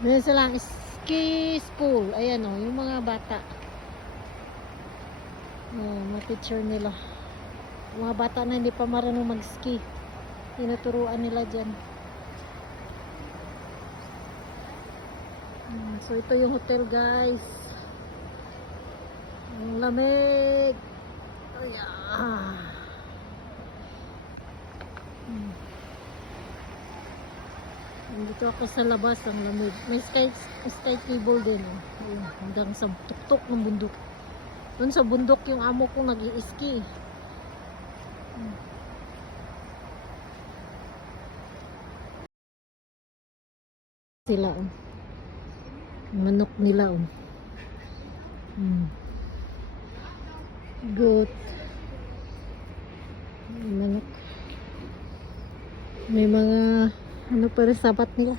Meron silang ski school. Ayan o, yung mga bata. Mga teacher nila. Mga bata na hindi pa marunong mag-ski. Tinuturuan nila dyan. So ito yung hotel, guys. Ang lamig. Ayan. Dito ako sa labas, ang lamig. May sky table din. Ayun, hanggang sa tuktok ng bundok. Doon sa bundok yung amo ko nag-i-ski. Sila manok nila goat, manok, may mga ano pa rin sapat nila.